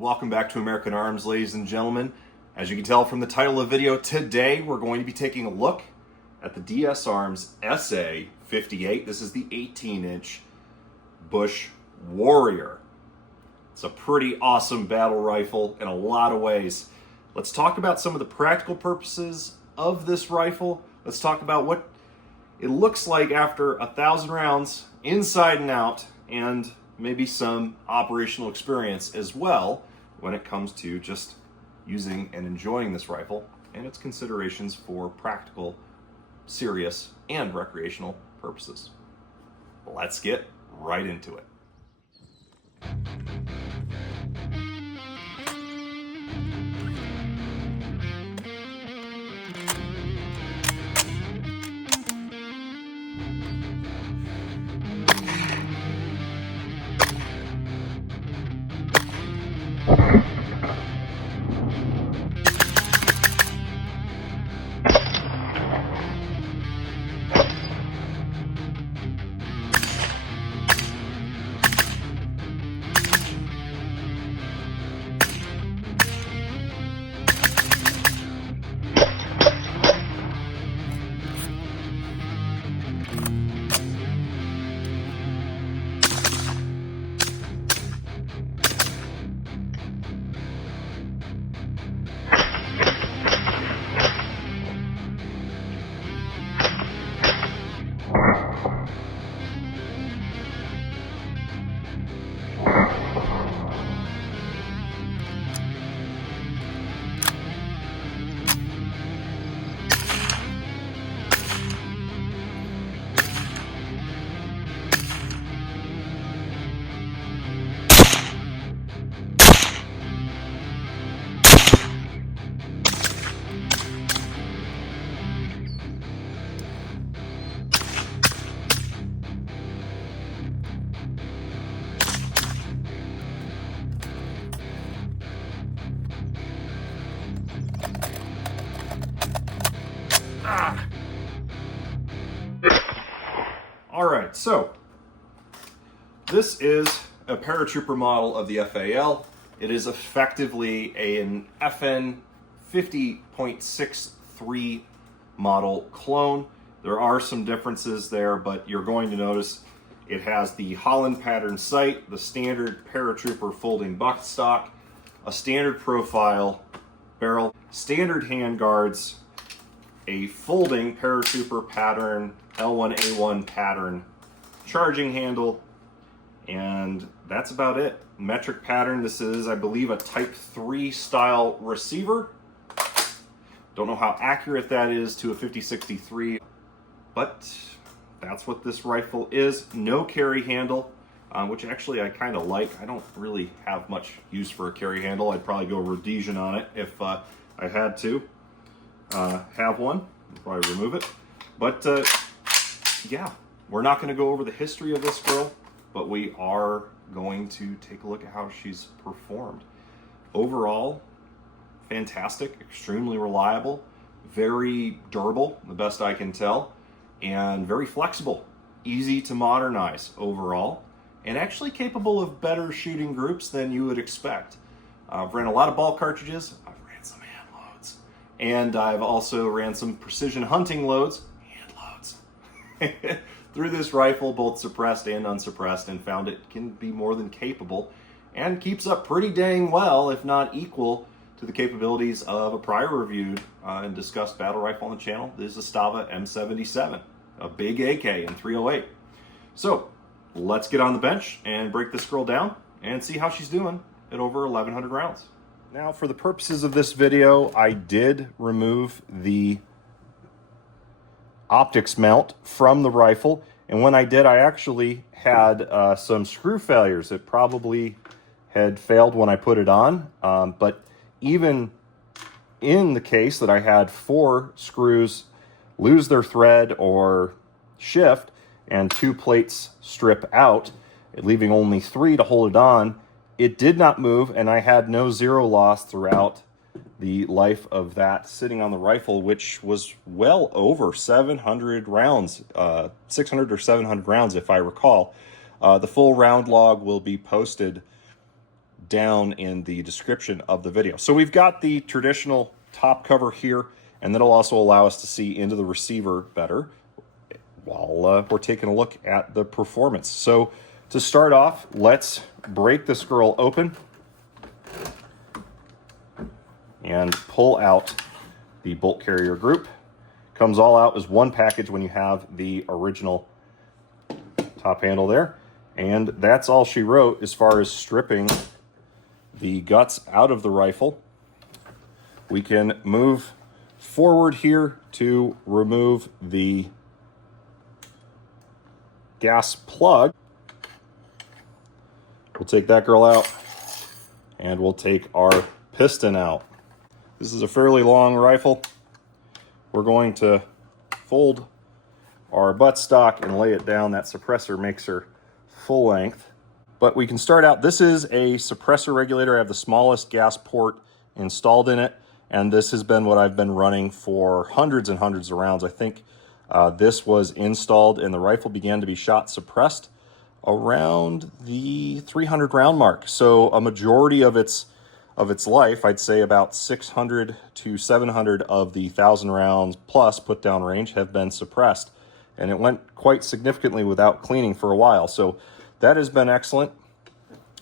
Welcome back to American Arms, ladies and gentlemen. As you can tell from the title of the video, today we're going to be taking a look at the DS Arms SA58. This is the 18-inch Bush Warrior. It's a pretty awesome battle rifle in a lot of ways. Let's talk about some of the practical purposes of this rifle. Let's talk about what it looks like after 1,000 rounds inside and out, and maybe some operational experience as well when it comes to just using and enjoying this rifle and its considerations for practical, serious, and recreational purposes. Let's get right into it. Alright, so this is a paratrooper model of the FAL. It is effectively an FN 50.63 model clone. There are some differences there, but you're going to notice it has the Holland pattern sight, the standard paratrooper folding buttstock, a standard profile barrel, standard handguards, a folding paratrooper pattern L1A1 pattern charging handle, and that's about it. Metric pattern. This is, I believe, a Type 3 style receiver. Don't know how accurate that is to a 5063, but that's what this rifle is. No carry handle, which actually I kind of like. I don't really have much use for a carry handle. I'd probably go Rhodesian on it if I had to have one. I'd probably remove it. But yeah, we're not going to go over the history of this girl, but we are going to take a look at how she's performed. Overall, fantastic, extremely reliable, very durable, the best I can tell, and very flexible, easy to modernize overall, and actually capable of better shooting groups than you would expect. I've ran a lot of ball cartridges, I've ran some hand loads, and I've also ran some precision hunting loads, through this rifle, both suppressed and unsuppressed, and found it can be more than capable and keeps up pretty dang well, if not equal, to the capabilities of a prior reviewed and discussed battle rifle on the channel. This is a Stava M77, a big AK in 308. So let's get on the bench and break this girl down and see how she's doing at over 1,100 rounds. Now, for the purposes of this video, I did remove the optics mount from the rifle, and when I did, I actually had some screw failures. It probably had failed when I put it on, but even in the case that I had 4 screws lose their thread or shift and 2 plates strip out, leaving only 3 to hold it on, it did not move, and I had no zero loss throughout the life of that sitting on the rifle, which was well over 700 rounds, 600 or 700 rounds if I recall. The full round log will be posted down in the description of the video. So we've got the traditional top cover here, and that'll also allow us to see into the receiver better while we're taking a look at the performance. So to start off, let's break this girl open and pull out the bolt carrier group. Comes all out as one package when you have the original top handle there. And that's all she wrote as far as stripping the guts out of the rifle. We can move forward here to remove the gas plug. We'll take that girl out, and we'll take our piston out. This is a fairly long rifle. We're going to fold our buttstock and lay it down. That suppressor makes her full length. But we can start out. This is a suppressor regulator. I have the smallest gas port installed in it, and this has been what I've been running for hundreds and hundreds of rounds. I think this was installed and the rifle began to be shot suppressed around the 300 round mark. So a majority of its life, I'd say about 600 to 700 of the 1,000 rounds plus put down range have been suppressed, and it went quite significantly without cleaning for a while. So that has been excellent.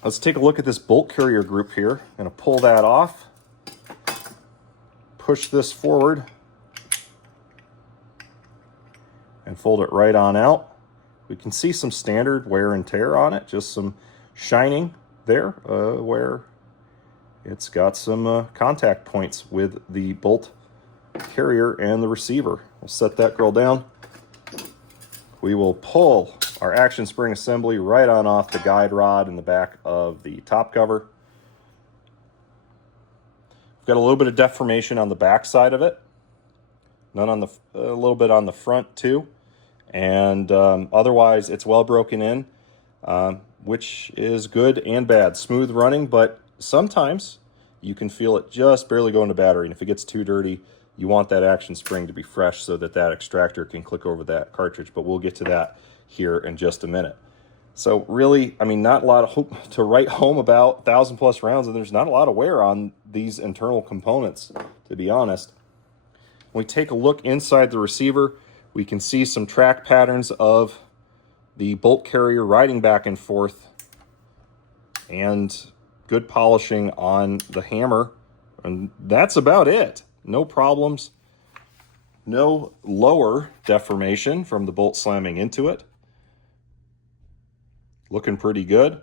Let's take a look at this bolt carrier group here. I'm going to pull that off, push this forward, and fold it right on out. We can see some standard wear and tear on it, just some shining there where it's got some contact points with the bolt carrier and the receiver. We'll set that girl down. We will pull our action spring assembly right on off the guide rod in the back of the top cover. We've got a little bit of deformation on the back side of it, none on a little bit on the front too, and otherwise it's well broken in, which is good and bad. Smooth running, but sometimes you can feel it just barely going to battery, and if it gets too dirty, you want that action spring to be fresh so that that extractor can click over that cartridge, but we'll get to that here in just a minute. So really, I mean, not a lot of hope to write home about 1,000 plus rounds, and there's not a lot of wear on these internal components, to be honest. When we take a look inside the receiver, we can see some track patterns of the bolt carrier riding back and forth, and good polishing on the hammer, and that's about it. No problems, no lower deformation from the bolt slamming into it. Looking pretty good.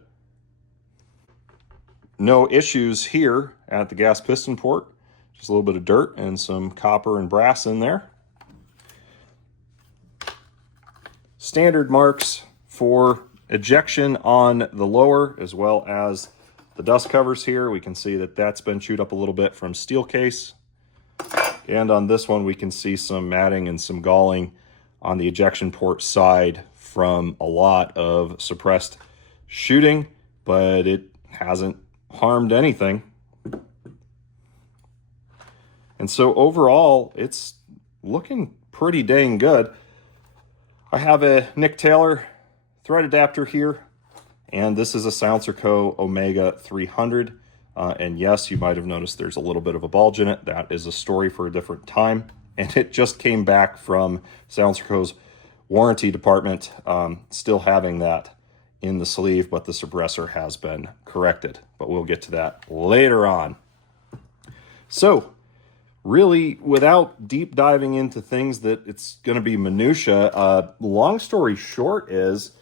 No issues here at the gas piston port. Just a little bit of dirt and some copper and brass in there. Standard marks for ejection on the lower as well as the dust covers here. We can see that that's been chewed up a little bit from steel case. And on this one, we can see some matting and some galling on the ejection port side from a lot of suppressed shooting, but it hasn't harmed anything. And so overall, it's looking pretty dang good. I have a Taylor00 Thread Adapter here, and this is a SciCo Omega 300. And yes, you might have noticed there's a little bit of a bulge in it. That is a story for a different time. And it just came back from SciCo's warranty department, still having that in the sleeve, but the suppressor has been corrected. But we'll get to that later on. So really, without deep diving into things that it's going to be minutia, long story short is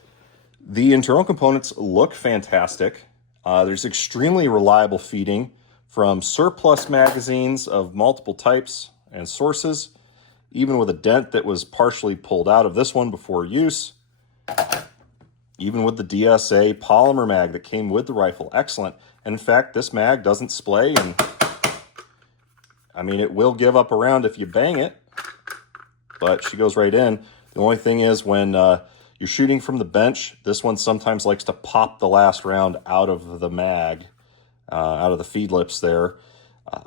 the internal components look fantastic. There's extremely reliable feeding from surplus magazines of multiple types and sources, even with a dent that was partially pulled out of this one before use. Even with the DSA polymer mag that came with the rifle, excellent. And in fact, this mag doesn't splay, and I mean, it will give up a round if you bang it, but she goes right in. The only thing is when you're shooting from the bench, this one sometimes likes to pop the last round out of the mag, out of the feed lips there,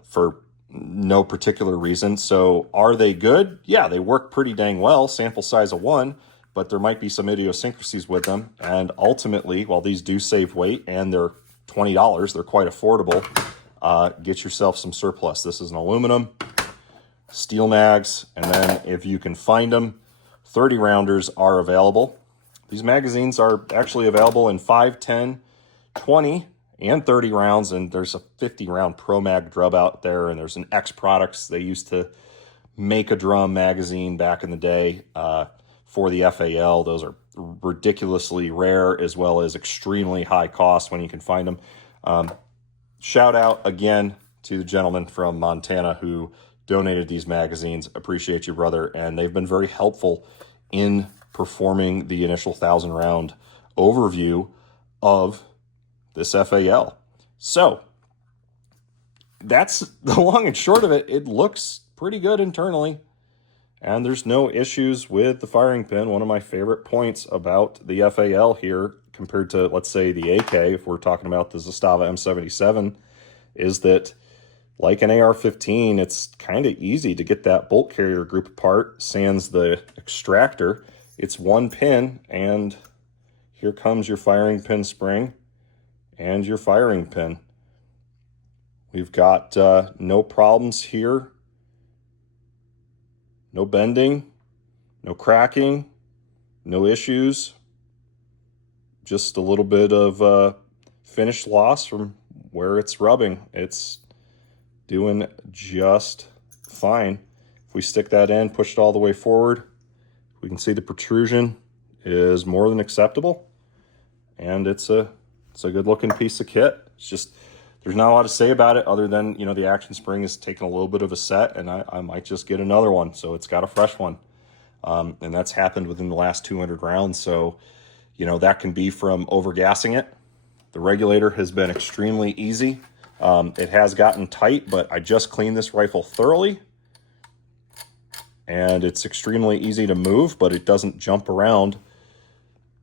for no particular reason. So are they good? Yeah, they work pretty dang well, sample size of 1, but there might be some idiosyncrasies with them. And ultimately, while these do save weight and they're $20. They're quite affordable. Get yourself some surplus. This is an aluminum, steel mags, and then if you can find them, 30 rounders are available. These magazines are actually available in 5, 10, 20, and 30 rounds, and there's a 50 round Pro Mag drub out there, and there's an X Products. They used to make a drum magazine back in the day for the FAL. Those are ridiculously rare as well as extremely high cost when you can find them. Shout out again to the gentleman from Montana who donated these magazines. Appreciate you, brother. And they've been very helpful in performing the initial 1,000 round overview of this FAL. So that's the long and short of it. It looks pretty good internally, and there's no issues with the firing pin. One of my favorite points about the FAL here compared to, let's say, the AK, if we're talking about the Zastava M77, is that like an AR-15, it's kind of easy to get that bolt carrier group apart, sans the extractor. It's one pin, and here comes your firing pin spring and your firing pin. We've got no problems here. No bending, no cracking, no issues. Just a little bit of finish loss from where it's rubbing. It's doing just fine. If we stick that in, push it all the way forward, we can see the protrusion is more than acceptable. And it's a good looking piece of kit. It's just, there's not a lot to say about it other than, you know, the action spring is taking a little bit of a set, and I might just get another one. So it's got a fresh one. And that's happened within the last 200 rounds. So, you know, that can be from overgassing it. The regulator has been extremely easy. It has gotten tight, but I just cleaned this rifle thoroughly. And it's extremely easy to move, but it doesn't jump around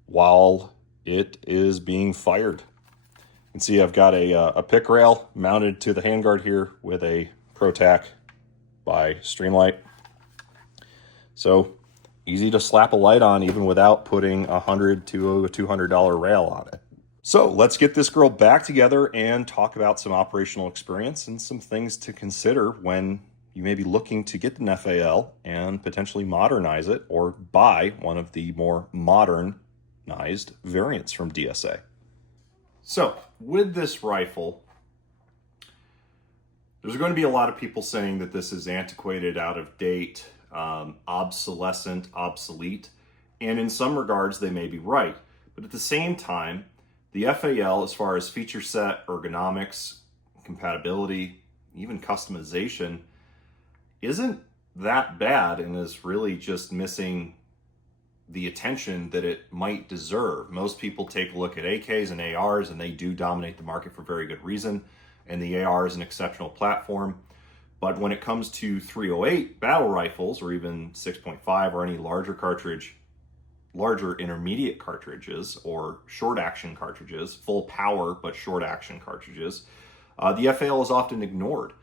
while it is being fired. You can see I've got a pick rail mounted to the handguard here with a ProTac by Streamlight. So easy to slap a light on even without putting $100 to a $200 rail on it. So let's get this girl back together and talk about some operational experience and some things to consider when you may be looking to get an FAL and potentially modernize it or buy one of the more modernized variants from DSA. So with this rifle, there's going to be a lot of people saying that this is antiquated, out of date, obsolescent, obsolete, and in some regards they may be right. But at the same time, the FAL, as far as feature set, ergonomics, compatibility, even customization, isn't that bad and is really just missing the attention that it might deserve. Most people take a look at AKs and ARs, and they do dominate the market for very good reason, and the AR is an exceptional platform. But when it comes to 308 battle rifles, or even 6.5 or any larger cartridge, larger intermediate cartridges or short action cartridges, full power but short action cartridges, the FAL is often ignored.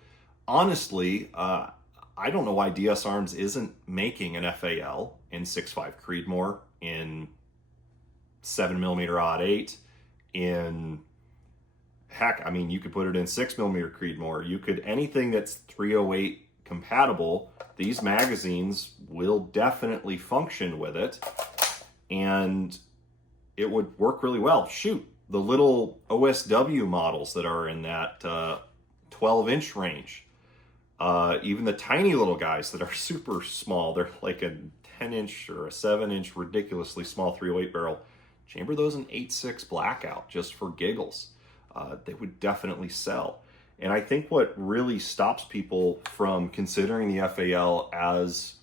Honestly, I don't know why DS Arms isn't making an FAL in 6.5 Creedmoor, in 7mm Odd 8, in, heck, I mean, you could put it in 6mm Creedmoor. You could, anything that's 308 compatible, these magazines will definitely function with it, and it would work really well. Shoot, the little OSW models that are in that 12-inch range, even the tiny little guys that are super small, they're like a 10-inch or a 7-inch ridiculously small 308 barrel, chamber those in 8.6 blackout just for giggles. They would definitely sell. And I think what really stops people from considering the FAL as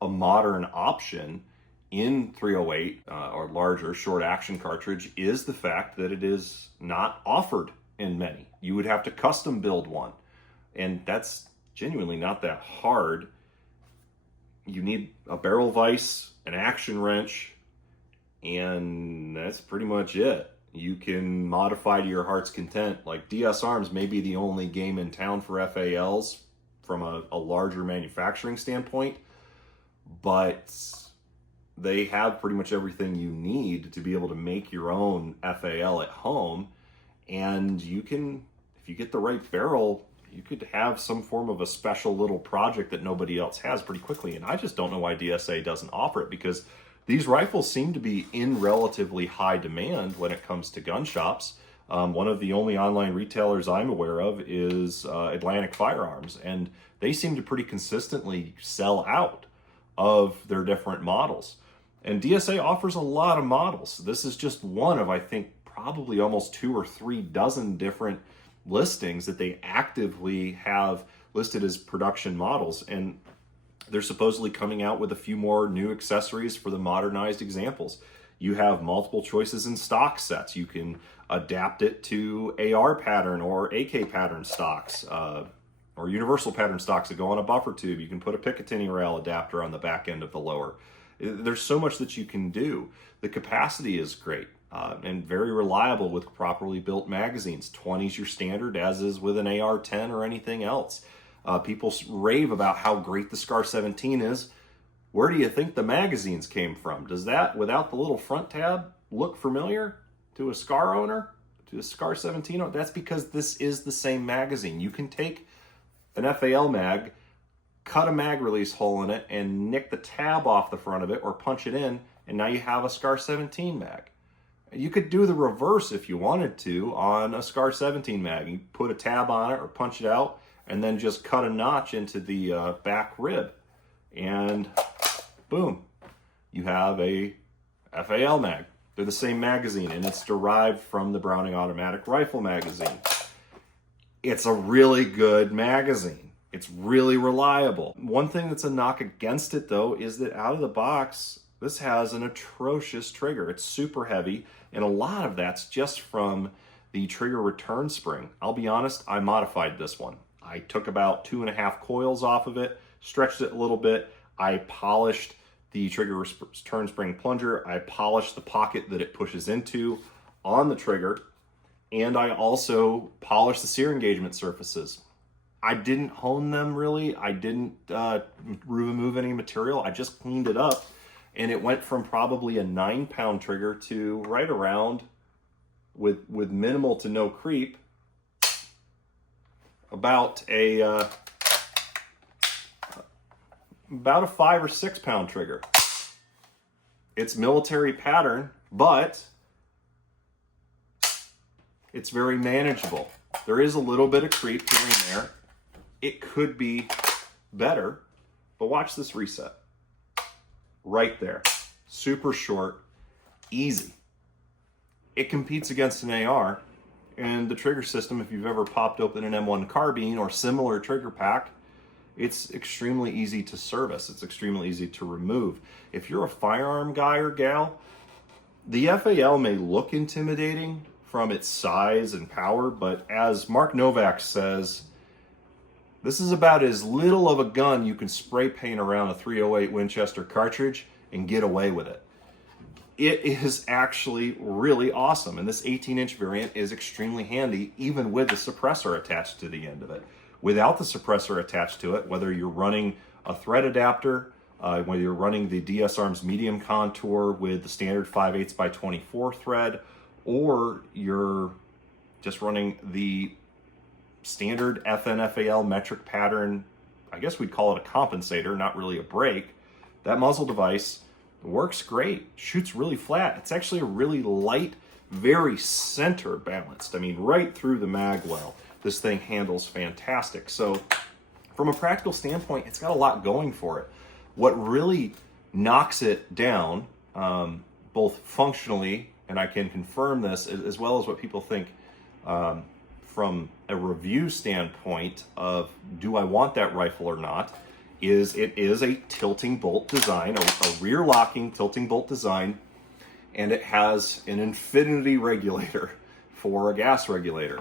a modern option in 308 or larger short action cartridge is the fact that it is not offered in many. You would have to custom build one, and that's genuinely not that hard. You need a barrel vise, an action wrench, and that's pretty much it. You can modify to your heart's content. Like, DS Arms may be the only game in town for FALs from a larger manufacturing standpoint, but they have pretty much everything you need to be able to make your own FAL at home. And you can, if you get the right barrel, you could have some form of a special little project that nobody else has pretty quickly. And I just don't know why DSA doesn't offer it, because these rifles seem to be in relatively high demand when it comes to gun shops. One of the only online retailers I'm aware of is Atlantic Firearms, and they seem to pretty consistently sell out of their different models. And DSA offers a lot of models. This is just one of, I think, probably almost 2 or 3 dozen different listings that they actively have listed as production models. And they're supposedly coming out with a few more new accessories for the modernized examples. You have multiple choices in stock sets. You can adapt it to AR pattern or AK pattern stocks, or universal pattern stocks that go on a buffer tube. You can put a Picatinny rail adapter on the back end of the lower. There's so much that you can do. The capacity is great and very reliable with properly built magazines. 20 is your standard, as is with an AR-10 or anything else. People rave about how great the SCAR 17 is. Where do you think the magazines came from? Does that, without the little front tab, look familiar to a SCAR owner, to a SCAR 17 owner? That's because this is the same magazine. You can take an FAL mag, cut a mag release hole in it, and nick the tab off the front of it or punch it in, and now you have a SCAR 17 mag. You could do the reverse if you wanted to on a SCAR 17 mag. You put a tab on it or punch it out, and then just cut a notch into the back rib, and boom, you have a FAL mag. They're the same magazine, and it's derived from the Browning Automatic Rifle magazine. It's a really good magazine. It's really reliable. One thing that's a knock against it, though, is that out of the box, this has an atrocious trigger. It's super heavy, and a lot of that's just from the trigger return spring. I'll be honest, I modified this one. I took about 2.5 coils off of it, stretched it a little bit. I polished the trigger return spring plunger. I polished the pocket that it pushes into on the trigger, and I also polished the sear engagement surfaces. I didn't hone them really. I didn't remove any material. I just cleaned it up, and it went from probably a 9-pound trigger to right around, with minimal to no creep, about a 5 or 6 pound trigger. It's military pattern, but it's very manageable. There is a little bit of creep here and there. It could be better, but watch this reset. Right there. Super short, easy. It competes against an AR, and the trigger system, if you've ever popped open an M1 carbine or similar trigger pack, it's extremely easy to service. It's extremely easy to remove. If you're a firearm guy or gal, the FAL may look intimidating from its size and power, but as Mark Novak says, this is about as little of a gun you can spray paint around a .308 Winchester cartridge and get away with it. It is actually really awesome, and this 18-inch variant is extremely handy, even with the suppressor attached to the end of it. Without the suppressor attached to it, whether you're running a thread adapter, whether you're running the DS Arms medium contour with the standard 5/8 by 24 thread, or you're just running the standard FN-FAL metric pattern, I guess we'd call it a compensator, not really a brake, that muzzle device works great, shoots really flat. It's actually a really light, very center balanced. I mean, right through the mag well. This thing handles fantastic. So from a practical standpoint, it's got a lot going for it. What really knocks it down, both functionally, and I can confirm this, as well as what people think from a review standpoint of do I want that rifle or not, is it is a tilting bolt design, a rear locking tilting bolt design, and it has an infinity regulator for a gas regulator.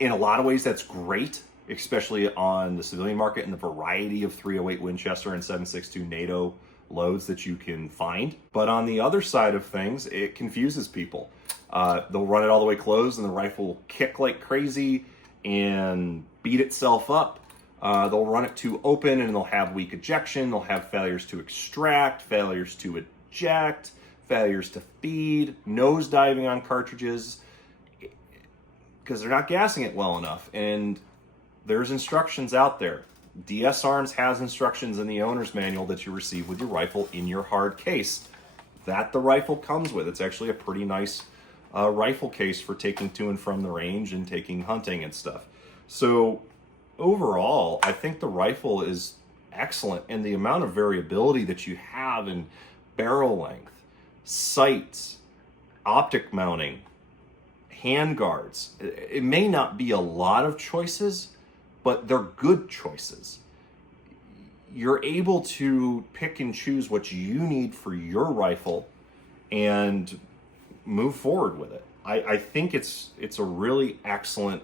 In a lot of ways, that's great, especially on the civilian market and the variety of .308 Winchester and 7.62 NATO loads that you can find. But on the other side of things, it confuses people. They'll run it all the way closed and the rifle will kick like crazy and beat itself up. They'll run it too open and they'll have weak ejection. They'll have failures to extract, failures to eject, failures to feed, nose diving on cartridges. because they're not gassing it well enough. And there's instructions out there. DS Arms has instructions in the owner's manual that you receive with your rifle in your hard case that the rifle comes with. It's actually a pretty nice rifle case for taking to and from the range and taking hunting and stuff. So overall, I think the rifle is excellent, and the amount of variability that you have in barrel length, sights, optic mounting, hand guards. It may not be a lot of choices, but they're good choices. You're able to pick and choose what you need for your rifle and move forward with it. I think it's a really excellent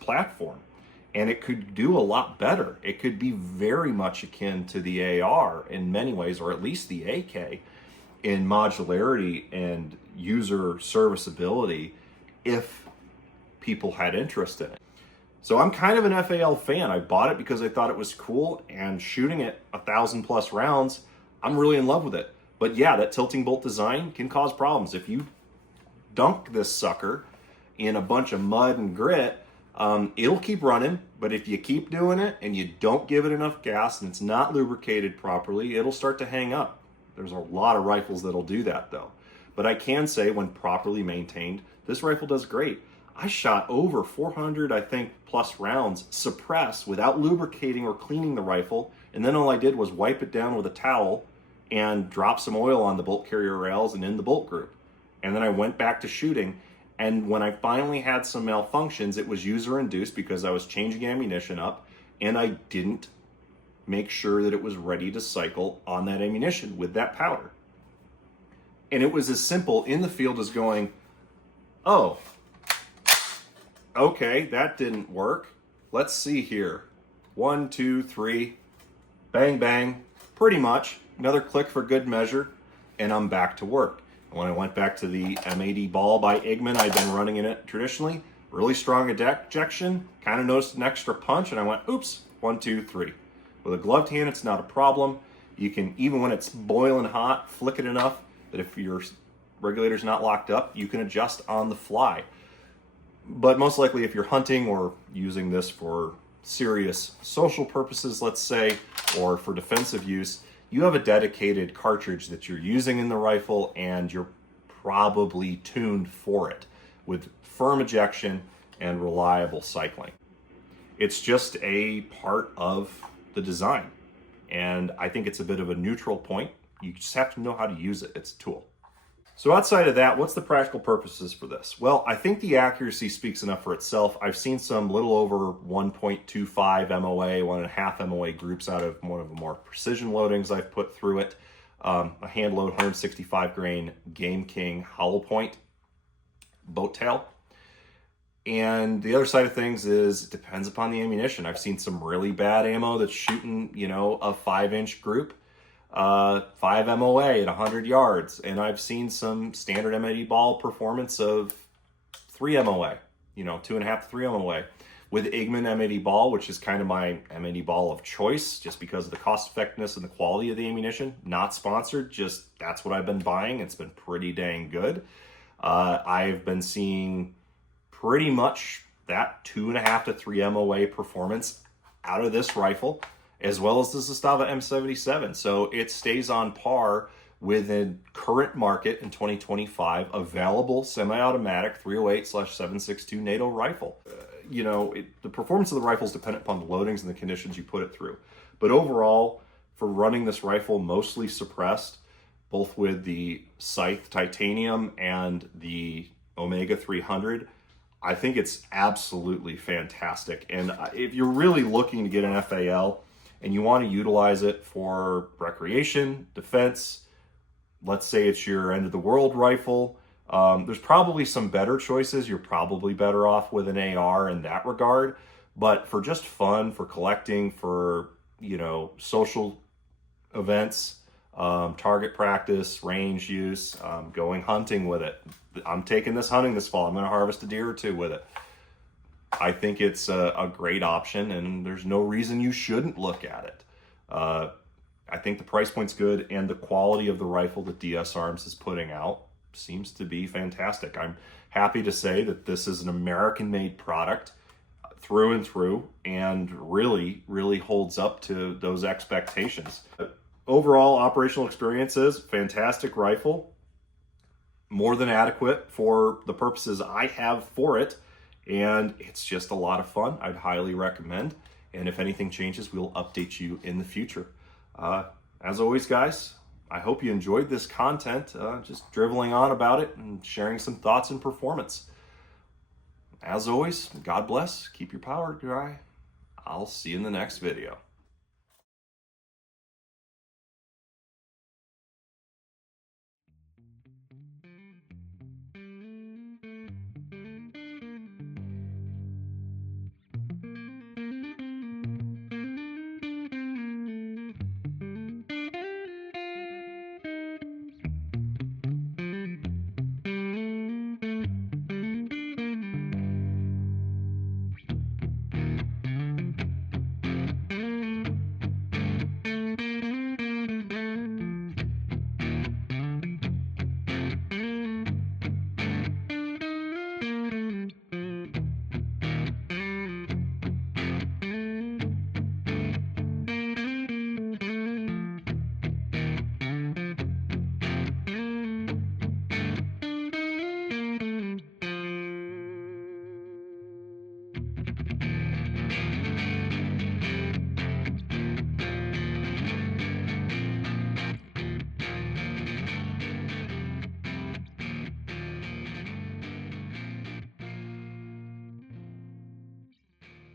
platform, and it could do a lot better. It could be very much akin to the AR in many ways, or at least the AK, in modularity and user serviceability if people had interest in it. So I'm kind of an FAL fan. I bought it because I thought it was cool, and shooting it 1,000+ rounds, I'm really in love with it. But yeah, that tilting bolt design can cause problems. If you dunk this sucker in a bunch of mud and grit, it'll keep running, but if you keep doing it and you don't give it enough gas and it's not lubricated properly, it'll start to hang up. There's a lot of rifles that'll do that though. But I can say when properly maintained, this rifle does great. I shot over 400, I think, plus rounds suppressed without lubricating or cleaning the rifle, and then all I did was wipe it down with a towel and drop some oil on the bolt carrier rails and in the bolt group. And then I went back to shooting, and when I finally had some malfunctions, it was user-induced because I was changing ammunition up, and I didn't make sure that it was ready to cycle on that ammunition with that powder. And it was as simple in the field as going, oh, okay, that didn't work. Let's see here. 1, 2, 3, bang, bang, pretty much. Another click for good measure, and I'm back to work. And when I went back to the M80 Ball by Igman, I'd been running in it traditionally, really strong ejection, kind of noticed an extra punch, and I went, oops, 1, 2, 3. With a gloved hand, it's not a problem. You can, even when it's boiling hot, flick it enough that if your regulator's not locked up, you can adjust on the fly. But most likely if you're hunting or using this for serious social purposes, let's say, or for defensive use, you have a dedicated cartridge that you're using in the rifle, and you're probably tuned for it with firm ejection and reliable cycling. It's just a part of the design, and I think it's a bit of a neutral point. You just have to know how to use it. It's a tool. So outside of that, what's the practical purposes for this? Well, I think the accuracy speaks enough for itself. I've seen some little over 1.25 MOA, 1.5 MOA groups out of one of the more precision loadings I've put through it. A Handload 165 grain Game King hollow point boat tail. And the other side of things is it depends upon the ammunition. I've seen some really bad ammo that's shooting, you know, a 5-inch group. 5 MOA at 100 yards, and I've seen some standard M80 Ball performance of 3 MOA, you know, 2.5 to 3 MOA. With Igman M80 Ball, which is kind of my M80 Ball of choice, just because of the cost effectiveness and the quality of the ammunition. Not sponsored, just that's what I've been buying. It's been pretty dang good. I've been seeing pretty much that 2.5 to 3 MOA performance out of this rifle, as well as the Zastava M77. So it stays on par with the current market in 2025 available semi-automatic 308/762 NATO rifle. You know, the performance of the rifle is dependent upon the loadings and the conditions you put it through. But overall, for running this rifle mostly suppressed, both with the Scythe Titanium and the Omega 300, I think it's absolutely fantastic. And if you're really looking to get an FAL, and you want to utilize it for recreation, defense, let's say it's your end of the world rifle, there's probably some better choices. You're probably better off with an AR in that regard. But for just fun, for collecting, for, you know, social events, target practice, range use, going hunting with it. I'm taking this hunting this fall. I'm going to harvest a deer or two with it. I think it's a great option, and there's no reason you shouldn't look at it. I think the price point's good, and the quality of the rifle that DS Arms is putting out seems to be fantastic. I'm happy to say that this is an American-made product through and through, and really, really holds up to those expectations. Overall operational experience is fantastic rifle, more than adequate for the purposes I have for it, and it's just a lot of fun. I'd highly recommend, and if anything changes, we'll update you in the future. As always, guys, I hope you enjoyed this content, just driveling on about it and sharing some thoughts and performance. As always, God bless, keep your powder dry. I'll see you in the next video.